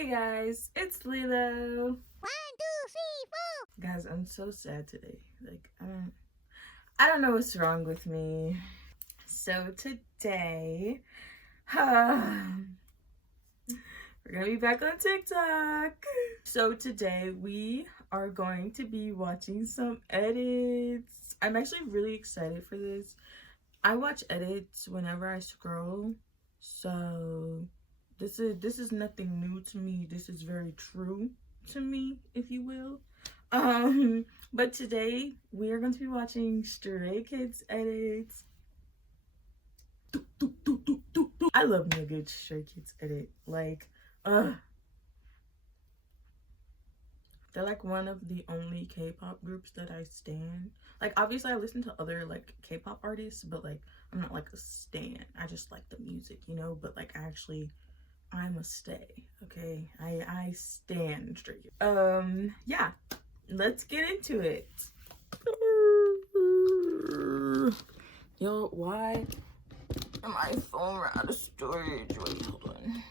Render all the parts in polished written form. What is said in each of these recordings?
Hey guys, it's Lilo. 1, 2, 3, 4. Guys, I'm so sad today. I don't know what's wrong with me. So today, we're gonna be back on TikTok. So today we are going to be watching some edits. I'm actually really excited for this. I watch edits whenever I scroll, so this is nothing new to me. This is very true to me, if you will. But today we are going to be watching Stray Kids edits. I love me a good Stray Kids edit. They're like one of the only K-pop groups that I stan. Like, obviously I listen to other like K-pop artists, but like I'm not like a stan. I just like the music, you know. But like I'm a stay, okay? I stand straight. Yeah, let's get into it. Yo, why my phone ran out of storage? Wait, hold on.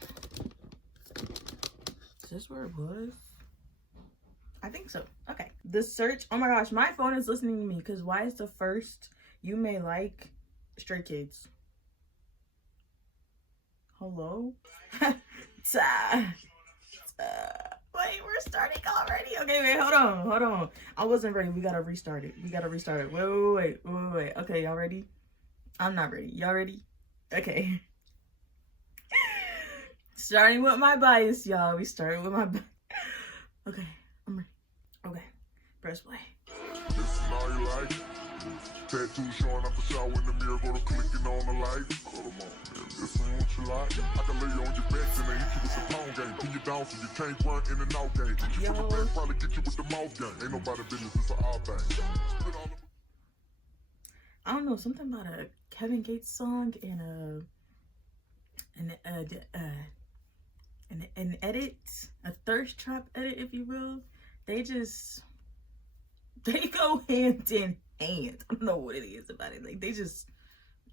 Is this where it was? I think so. Okay. The search. Oh my gosh, my phone is listening to me because why is the first you may like Stray Kids? Hello? Wait, we're starting already. Okay, wait, hold on. I wasn't ready. We gotta restart it. Wait. Okay, y'all ready? I'm not ready. Y'all ready? Okay. Starting with my bias, y'all. We started with my bias. Okay, I'm ready. Okay, press play. This is all you like. Tattoo showing up a shower in the mirror, go to clicking on the light. Come on, this ain't what you like. I can lay you on your back and then hit you with some pound game. Pin you down so you can't run in and out game. Hit you from the back, probably get you with the mouth game. Ain't nobody business, it's an all thing. I don't know, something about a Kevin Gates song and an edit, a thirst trap edit, if you will. They go hand in hand. I don't know what it is about it. Like they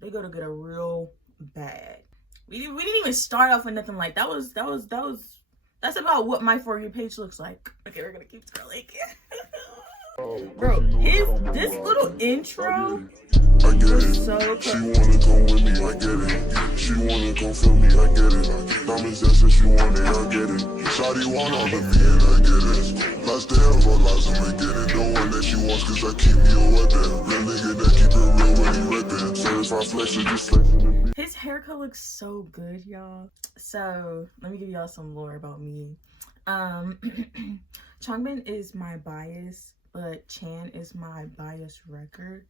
go together real bad. We didn't even start off with nothing like that. That's about what my For You page looks like. Okay, we're gonna keep scrolling. Bro, this little intro was so cool. She wanna come with me, I get it. She wanna come for me, I get it. Diamonds that said she want it, I get it. Shawty want all of me and I get it. Lots to hell, but lots of me get it. The one that she wants cause I keep me a weapon. Real nigga that keep it real when he reppin'. Certified flex is just flexing. His haircut looks so good, y'all. So let me give y'all some lore about me. Changbin is my bias, but Chan is my bias record.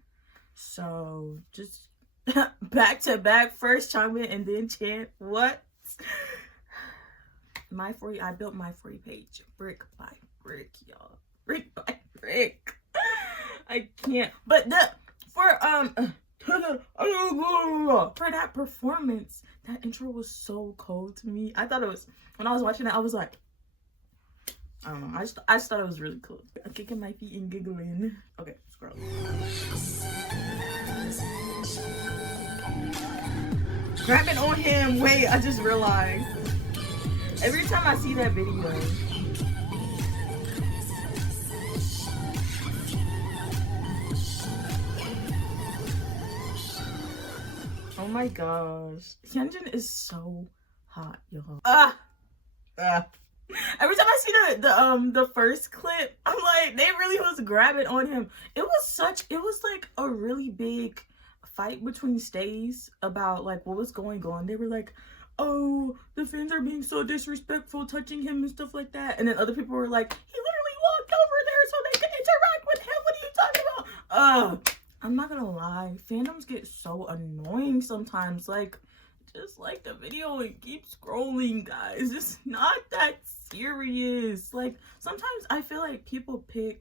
So just back to back, first Changbin and then Chan. What? I built my For You page brick by brick, y'all. Brick by brick. I can't. But for that performance, that intro was so cold to me. I thought it was, when I was watching it, I was like, I don't know. I just thought it was really cool. I'm kicking my feet and giggling. Okay, scroll. Grabbing on him. Wait, I just realized. Every time I see that video. Oh my gosh. Hyunjin is so hot, y'all. Every time I see the first clip, I'm like, they really was grabbing on him. It was like a really big fight between stays about like what was going on. They were like, oh, the fans are being so disrespectful, touching him and stuff like that. And then other people were like, he literally walked over there so they could interact with him. What are you talking about? I'm not gonna lie, fandoms get so annoying sometimes. Like, just like the video and keep scrolling, guys. It's not that serious. Like, sometimes I feel like people they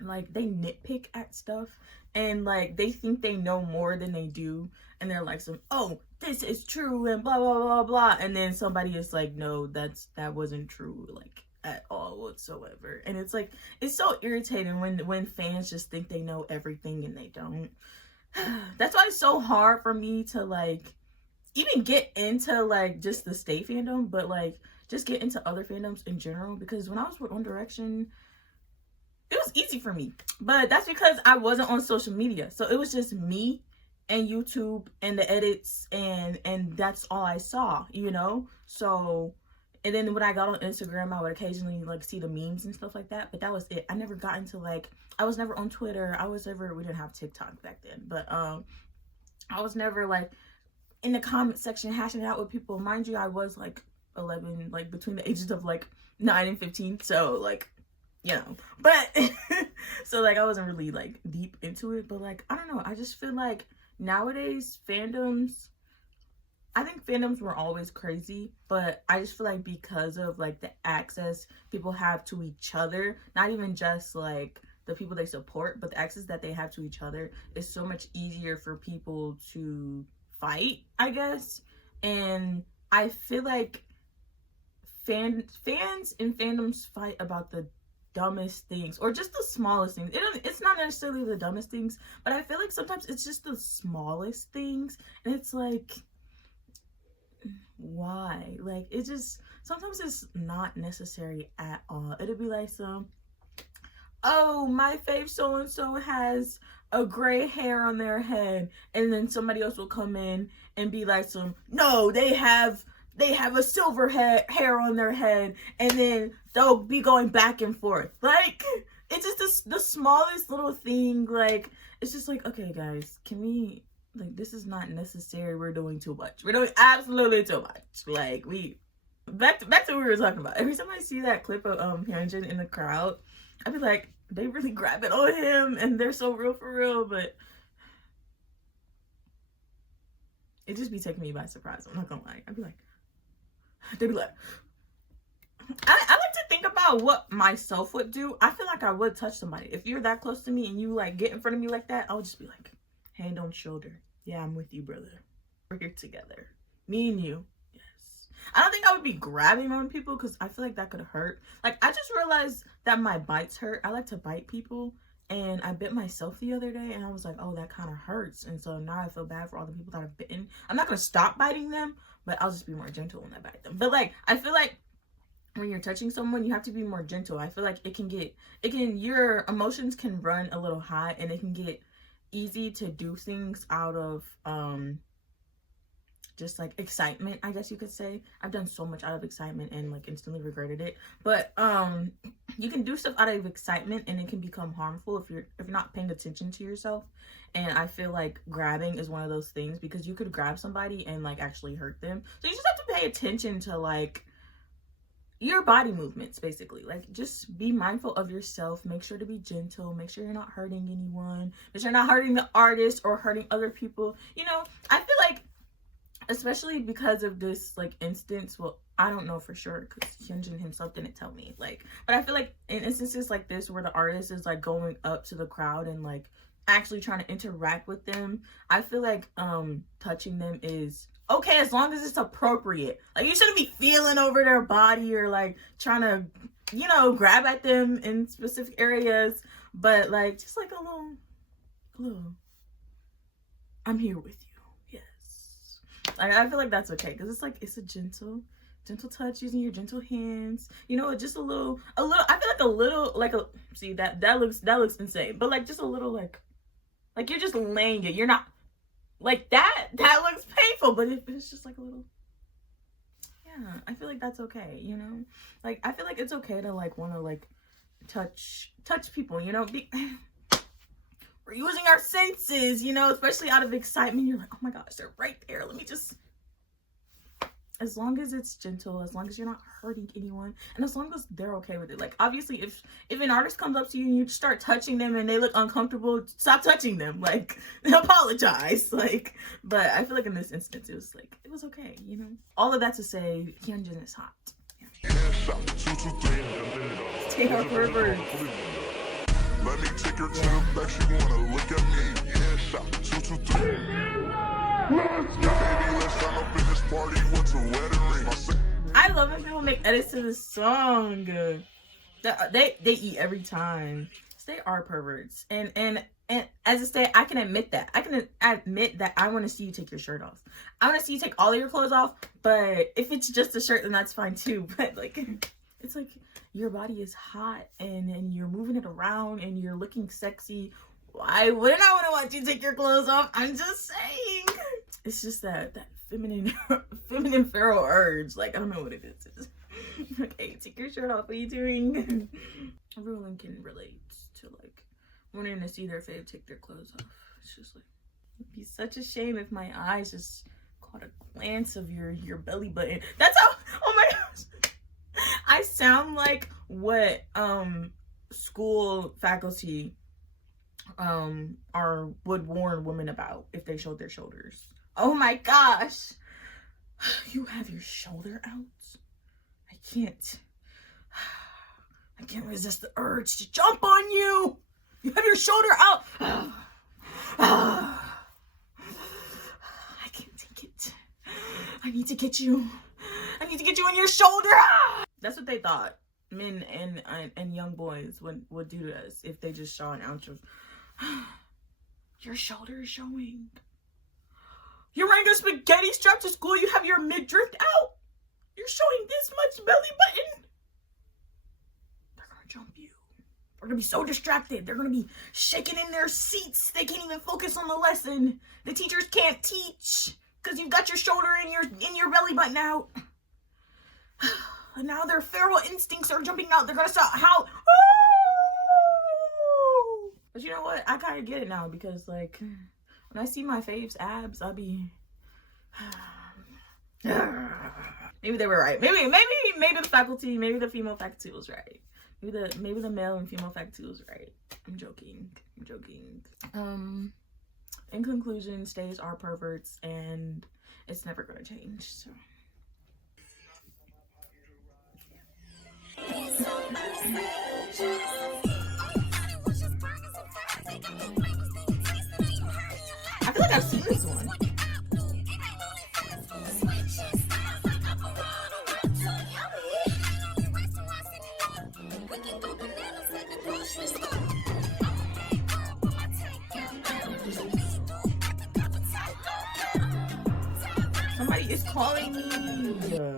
nitpick at stuff and like they think they know more than they do, and they're like oh, this is true and blah blah blah blah, and then somebody is like, no, that wasn't true, like at all whatsoever. And it's like, it's so irritating when fans just think they know everything and they don't. That's why it's so hard for me to like even get into like just the stay fandom, but like just get into other fandoms in general, because when I was with One Direction, it was easy for me. But that's because I wasn't on social media. So it was just me and YouTube and the edits, and that's all I saw, you know? So, and then when I got on Instagram, I would occasionally like see the memes and stuff like that, but that was it. I never got into like, I was never on Twitter. We didn't have TikTok back then, but I was never like in the comment section hashing it out with people. Mind you, I was like 11, like between the ages of like 9 and 15, so like, you know, but so like I wasn't really like deep into it. But like, I don't know, I just feel like nowadays fandoms, I think fandoms were always crazy, but I just feel like because of like the access people have to each other, not even just like the people they support, but the access that they have to each other is so much easier for people to fight, I guess. And I feel like fans and fandoms fight about the dumbest things, or just the smallest things. It's not necessarily the dumbest things, but I feel like sometimes it's just the smallest things, and it's like, why? Like, it just, sometimes it's not necessary at all. It'll be like oh, my fave so-and-so has a gray hair on their head, and then somebody else will come in and be like no, they have a silver hair on their head, and then they'll be going back and forth. Like, it's just the smallest little thing. Like, it's just like, okay guys, can we, like, this is not necessary. We're doing too much. We're doing absolutely too much. Like, back to what we were talking about. Every time I see that clip of Hyunjin in the crowd, I'd be like, they really grabbing on him, and they're so real for real, but it just be taking me by surprise. I'm not gonna lie. I'd be like, they'd be like, I like to think about what myself would do. I feel like I would touch somebody. If you're that close to me and you like get in front of me like that, I'll just be like, hand on shoulder. Yeah, I'm with you, brother. We're here together. Me and you. Yes. I don't think I would be grabbing on people, because I feel like that could hurt. Like, I just realized that my bites hurt. I like to bite people, and I bit myself the other day, and I was like, oh, that kind of hurts. And so now I feel bad for all the people that I've bitten. I'm not going to stop biting them, but I'll just be more gentle when I bite them. But like, I feel like when you're touching someone, you have to be more gentle. I feel like your emotions can run a little high, and it can get easy to do things out of just like excitement, I guess you could say. I've done so much out of excitement and like instantly regretted it. But you can do stuff out of excitement, and it can become harmful if you're not paying attention to yourself. And I feel like grabbing is one of those things, because you could grab somebody and like actually hurt them. So you just have to pay attention to like your body movements, basically. Like, just be mindful of yourself. Make sure to be gentle. Make sure you're not hurting anyone. Make sure you're not hurting the artist or hurting other people. You know, I feel like, especially because of this like instance, well, I don't know for sure, because Hyunjin himself didn't tell me, like, but I feel like in instances like this where the artist is like going up to the crowd and like actually trying to interact with them, I feel like touching them is okay, as long as it's appropriate. Like, you shouldn't be feeling over their body or like trying to, you know, grab at them in specific areas, but like just like a little I'm here with you. Yes, I feel like that's okay, because it's like, it's a gentle touch using your gentle hands, you know, just a little I feel like a little, like a, see, that looks insane, but like just a little like you're just laying it, you're not like that looks painful, but if it's just like a little, yeah, I feel like that's okay, you know. Like, I feel like it's okay to like want to like touch people, you know. We're using our senses, you know, especially out of excitement. You're like, oh my gosh, they're right there, let me just, as long as it's gentle, as long as you're not hurting anyone, and as long as they're okay with it. Like, obviously, if an artist comes up to you and you start touching them and they look uncomfortable, stop touching them. Like, apologize. Like, but I feel like in this instance, it was okay, you know. All of that to say, Hyunjin is hot. Yeah. Stay hard forever. Let me take her to the back, she wanna look at me. Headshot, 2, 2, 3. Let's go! Baby, let's turn up in this party. What's a wedding ring? I love when people make edits to this song. They eat every time. They are perverts, and And as I say, I can admit that. I can admit that I want to see you take your shirt off. I want to see you take all of your clothes off. But if it's just a shirt, then that's fine too. But like, it's like your body is hot and you're moving it around and you're looking sexy. Why wouldn't I want to watch you take your clothes off? I'm just saying. It's just that feminine feral urge. Like, I don't know what it is. It's okay, take your shirt off. What are you doing? Everyone can relate to like wanting to see their fave take their clothes off. It's just like, it'd be such a shame if my eyes just caught a glance of your belly button. That's how, oh my gosh. I sound like what school faculty would warn women about if they showed their shoulders. Oh my gosh. You have your shoulder out? I can't resist the urge to jump on you. You have your shoulder out. I can't take it. I need to get you on your shoulder. That's what they thought men and young boys would do to us if they just saw an ounce of your shoulder is showing. You're wearing a spaghetti strap to school. You have your midriff out. You're showing this much belly button. They're gonna jump you. They're gonna be so distracted. They're gonna be shaking in their seats. They can't even focus on the lesson. The teachers can't teach because you've got your shoulder in your belly button out. And now their feral instincts are jumping out. They're gonna start how. But you know what? I kind of get it now because like when I see my fave's abs, I'll be. Maybe they were right. Maybe the faculty, maybe the female faculty was right. Maybe the male and female faculty was right. I'm joking. In conclusion, stays are perverts and it's never gonna change. So. I feel like I've seen this one. Somebody is calling me.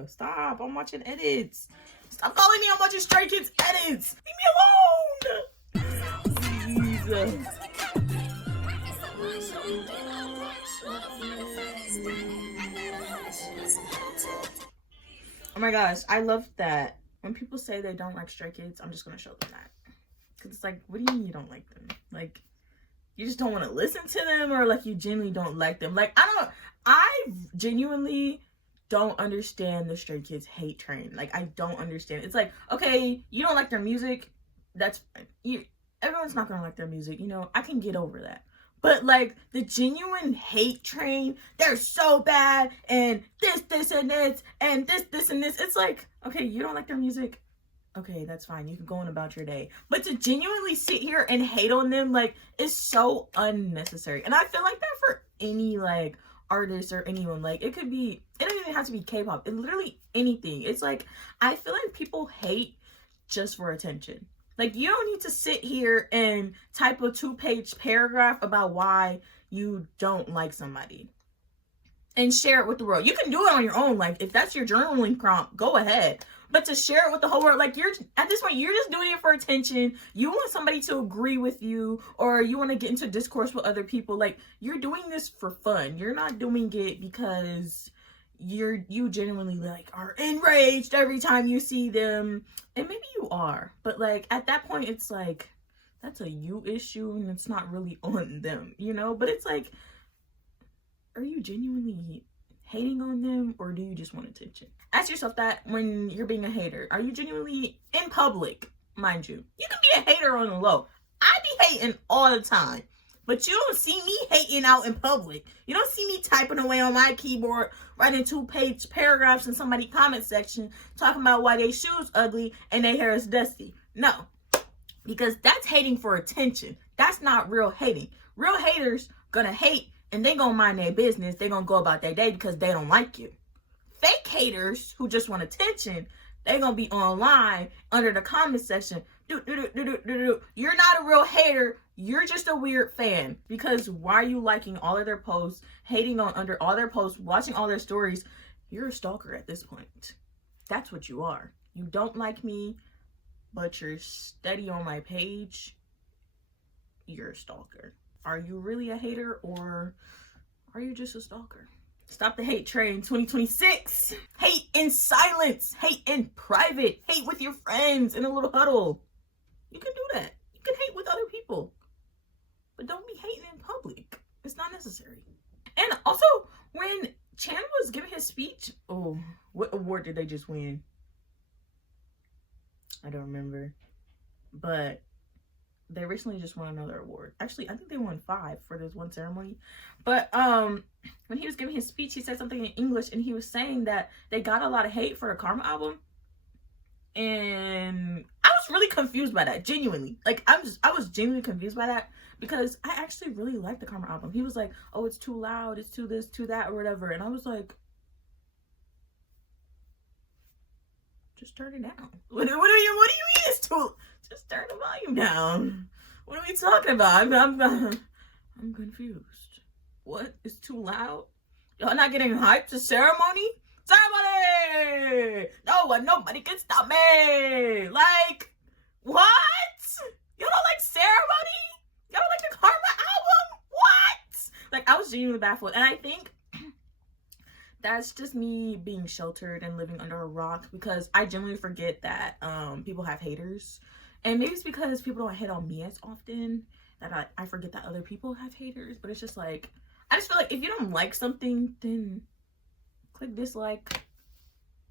Stop, I'm watching edits. Stop calling me, I'm watching Stray Kids edits. Leave me alone. Please. Oh my gosh, I love that. When people say they don't like Stray Kids, I'm just gonna show them that. Cause it's like, what do you mean you don't like them? Like, you just don't want to listen to them, or like you genuinely don't like them? Like, I genuinely don't understand the Stray Kids hate train. Like, I don't understand. It's like, okay, you don't like their music, that's fine. Everyone's not gonna like their music, you know, I can get over that. But like the genuine hate train, they're so bad and this and this and this and this. It's like, okay, you don't like their music. Okay, that's fine. You can go on about your day. But to genuinely sit here and hate on them, like, is so unnecessary. And I feel like that for any like artist or anyone. Like, it could be, it doesn't even have to be K-pop. It's literally anything. It's like, I feel like people hate just for attention. Like, you don't need to sit here and type a 2-page paragraph about why you don't like somebody and share it with the world. You can do it on your own. Like, if that's your journaling prompt, go ahead. But to share it with the whole world, like, you're at this point, you're just doing it for attention. You want somebody to agree with you, or you want to get into discourse with other people. Like, you're doing this for fun. You're not doing it because you genuinely like are enraged every time you see them. And maybe you are, but like at that point it's like that's a you issue and it's not really on them, you know? But it's like, are you genuinely hating on them, or do you just want attention? Ask yourself that when you're being a hater. Are you genuinely in public? Mind you, you can be a hater on the low. I be hating all the time, but you don't see me hating out in public. You don't see me typing away on my keyboard, writing 2-page paragraphs in somebody's comment section, talking about why their shoes ugly and their hair is dusty. No, because that's hating for attention. That's not real hating. Real haters gonna hate and they gonna mind their business. They gonna go about their day because they don't like you. Fake haters who just want attention, they gonna be online under the comment section. You're not a real hater You're just a weird fan, because why are you liking all of their posts, hating on under all their posts, watching all their stories? You're a stalker at this point. That's what you are. You don't like me, but you're steady on my page. You're a stalker. Are you really a hater, or are you just a stalker? Stop the hate train 2026. Hate in silence. Hate in private. Hate with your friends in a little huddle. You can do that. You can hate with other people. But don't be hating in public. It's not necessary. And also, when Chan was giving his speech, oh, what award did they just win? I don't remember. But they recently just won another award. Actually, I think they won 5 for this one ceremony. But when he was giving his speech, he said something in English, and he was saying that they got a lot of hate for the Chroma album. And I was really confused by that, genuinely. Like, I was genuinely confused by that, because I actually really liked the Chroma album. He was like, oh, it's too loud, it's too this, too that, or whatever. And I was like, just turn it down. What do you mean it's too? Just turn the volume down. What are we talking about? I'm confused. What is too loud? Y'all not getting hyped to ceremony? Ceremony! No one, nobody can stop me. Like, what? Y'all don't like ceremony? Y'all don't like the Karma album? What? Like, I was genuinely baffled, and I think that's just me being sheltered and living under a rock, because I genuinely forget that people have haters. And maybe it's because people don't hate on me as often that I forget that other people have haters. But it's just like, I just feel like if you don't like something, then click dislike,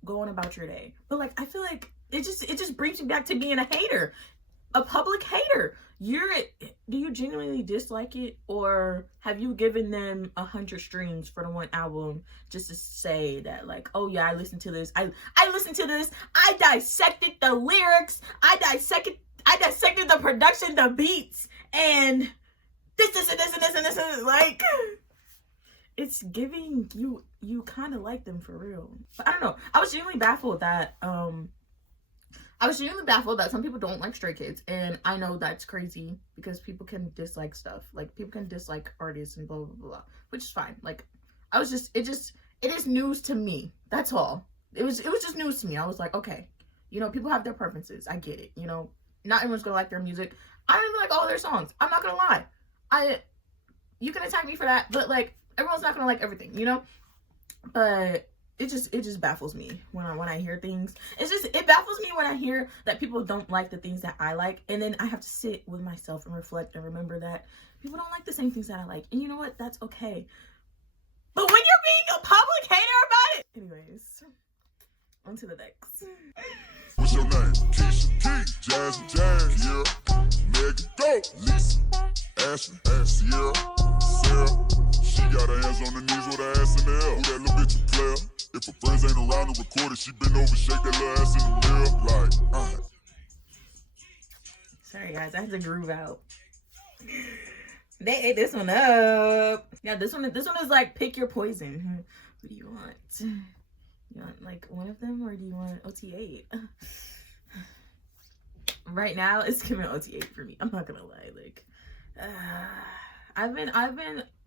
go on about your day. But like, I feel like it just brings me back to being a hater, a public hater. Do you genuinely dislike it, or have you given them 100 streams for the one album just to say that, like, oh yeah, I listened to this, I listened to this, I dissected the lyrics, I dissected the production, the beats, and this, like, it's giving you kind of like them for real. But I don't know, I was genuinely baffled that some people don't like Stray Kids, and I know that's crazy, because people can dislike stuff, like people can dislike artists and blah blah blah, which is fine. Like, it is news to me. That's all. It was just news to me. I was like, okay, you know, people have their preferences. I get it. You know, not everyone's gonna like their music. I don't even like all their songs. I'm not gonna lie. You can attack me for that, but like, everyone's not gonna like everything, you know. But it just baffles me when I hear things. It baffles me when I hear that people don't like the things that I like, and then I have to sit with myself and reflect and remember that people don't like the same things that I like. And you know what? That's okay. But when you're being a public hater about it, anyways, on to the next. What's your name? Keisha, Jazz, yeah. Megan, go. Lisa, Ashley, Sierra, Sarah. She got her hands on her knees with her ass in the air. Who that little bitch a player? If her friends ain't around to record it, she bend over, shake that little ass in the mirror. Like, Sorry guys, I had to groove out. They ate this one up. Yeah, this one is like, pick your poison. What do you want? You want like one of them, or do you want OT8? Right now, it's giving OT8 for me. I'm not gonna lie. Like, I've been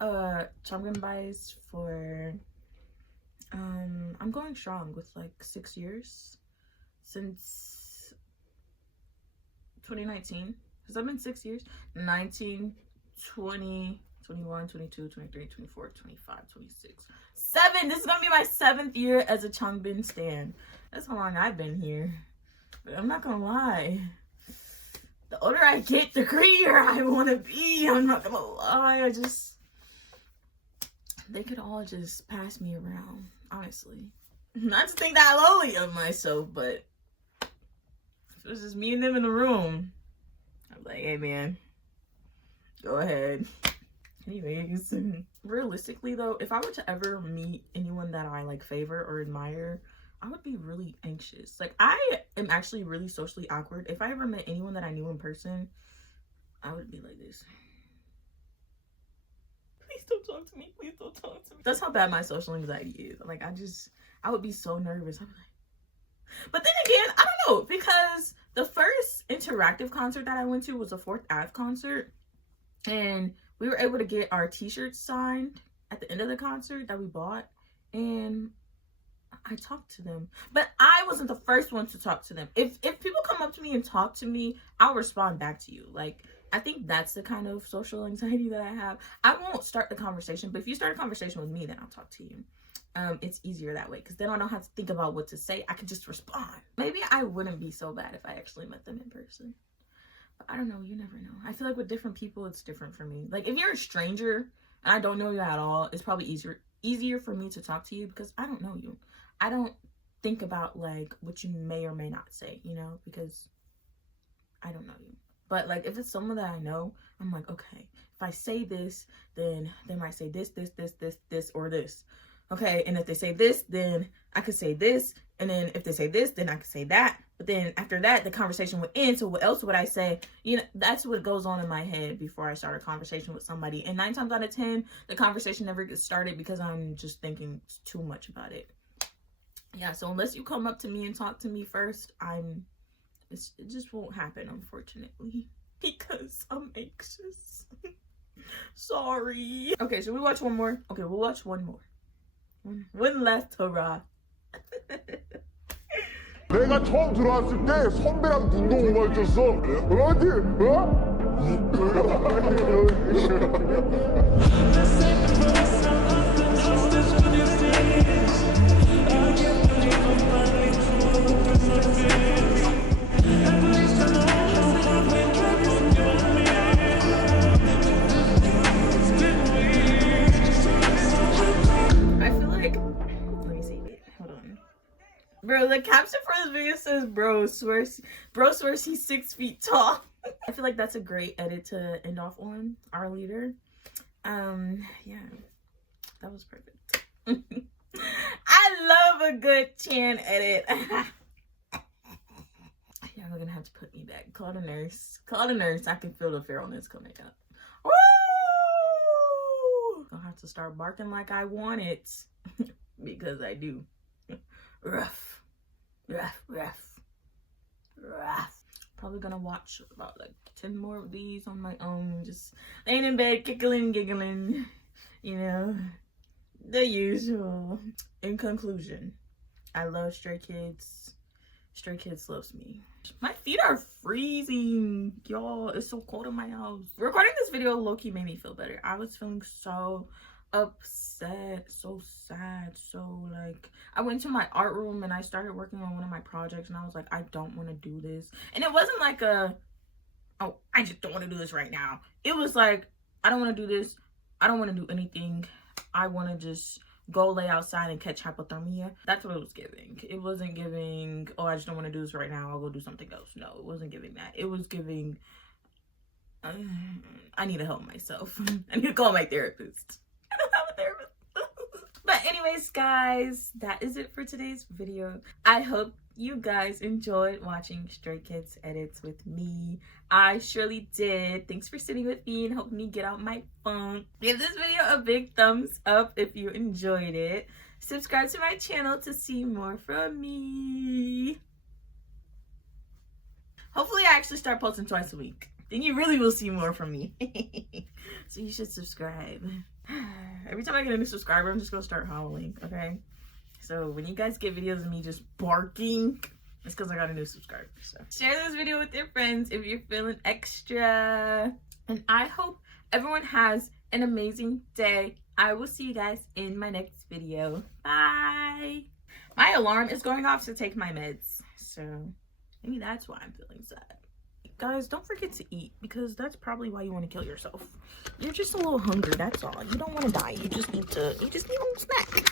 Chonggun bias for I'm going strong with like 6 years since 2019, because I've been 6 years. 19, 20, 21, 22, 23, 24, 25, 26, 7. This is gonna be my 7th year as a Changbin stan. That's how long I've been here. But I'm not gonna lie, the older I get, the greedier I want to be. I'm not gonna lie. They could all just pass me around, honestly. Not to think that lowly of myself, but if it was just me and them in the room, I'm like, hey man, go ahead. Anyways, realistically though, if I were to ever meet anyone that I like favor or admire, I would be really anxious. Like, I am actually really socially awkward. If I ever met anyone that I knew in person, I would be like this. Please don't talk to me. Please don't talk to me. That's how bad my social anxiety is. Like, I would be so nervous. I'd be like, but then again, I don't know, because the first interactive concert that I went to was a 4th Ave concert. And we were able to get our t-shirts signed at the end of the concert that we bought, and I talked to them. But I wasn't the first one to talk to them. If people come up to me and talk to me, I'll respond back to you. Like, I think that's the kind of social anxiety that I have. I won't start the conversation, but if you start a conversation with me, then I'll talk to you. It's easier that way, because then I don't have to think about what to say. I can just respond. Maybe I wouldn't be so bad if I actually met them in person. But I don't know. You never know. I feel like with different people, it's different for me. Like, if you're a stranger and I don't know you at all, it's probably easier for me to talk to you, because I don't know you. I don't think about, like, what you may or may not say, you know, because I don't know you. But, like, if it's someone that I know, I'm like, okay, if I say this, then they might say this, or this. Okay, and if they say this, then I could say this. And then if they say this, then I could say that. But then after that, the conversation would end. So what else would I say? You know, that's what goes on in my head before I start a conversation with somebody. And 9 times out of 10, the conversation never gets started because I'm just thinking too much about it. Yeah, so unless you come up to me and talk to me first, it just won't happen, unfortunately, because I'm anxious. Sorry. Okay, should we watch one more? Okay, we'll watch one more. One last hurrah. 내가 처음 들어왔을 때 선배랑 눈도 못 마주쳤어. 어디? Bro, the caption for this video says, bro swears he's 6 feet tall. I feel like that's a great edit to end off on, our leader. Yeah, that was perfect. I love a good Chan edit. Yeah, we're gonna have to put me back. Call the nurse. Call the nurse. I can feel the feralness coming up. Woo! Gonna have to start barking like I want it. Because I do. Rough. Probably gonna watch about like 10 more of these on my own, just laying in bed, giggling, you know, the usual. In conclusion, I love Stray Kids. Stray Kids loves me. My feet are freezing, y'all. It's so cold in my house. Recording this video low-key made me feel better. I was feeling so upset, so sad, so like I went to my art room and I started working on one of my projects, and I was like, I don't want to do this. And it wasn't like oh, I just don't want to do this right now. It was like, I don't want to do this. I don't want to do anything. I want to just go lay outside and catch hypothermia. That's what it was giving. It wasn't giving, oh, I just don't want to do this right now, I'll go do something else. No, it wasn't giving that. It was giving, I need to help myself. I need to call my therapist. I don't have a therapist. But anyways, guys, that is it for today's video. I hope you guys enjoyed watching Stray Kids edits with me. I surely did. Thanks for sitting with me and helping me get out my phone. Give this video a big thumbs up if you enjoyed it. Subscribe to my channel to see more from me. Hopefully I actually start posting twice a week. Then you really will see more from me. So you should subscribe. Every time I get a new subscriber, I'm just gonna start howling, okay? So when you guys get videos of me just barking, it's because I got a new subscriber. So share this video with your friends if you're feeling extra. And I hope everyone has an amazing day. I will see you guys in my next video. Bye. My alarm is going off to take my meds, so maybe that's why I'm feeling sad. Guys, don't forget to eat, because that's probably why you want to kill yourself. You're just a little hungry, that's all. You don't want to die. You just need a little snack.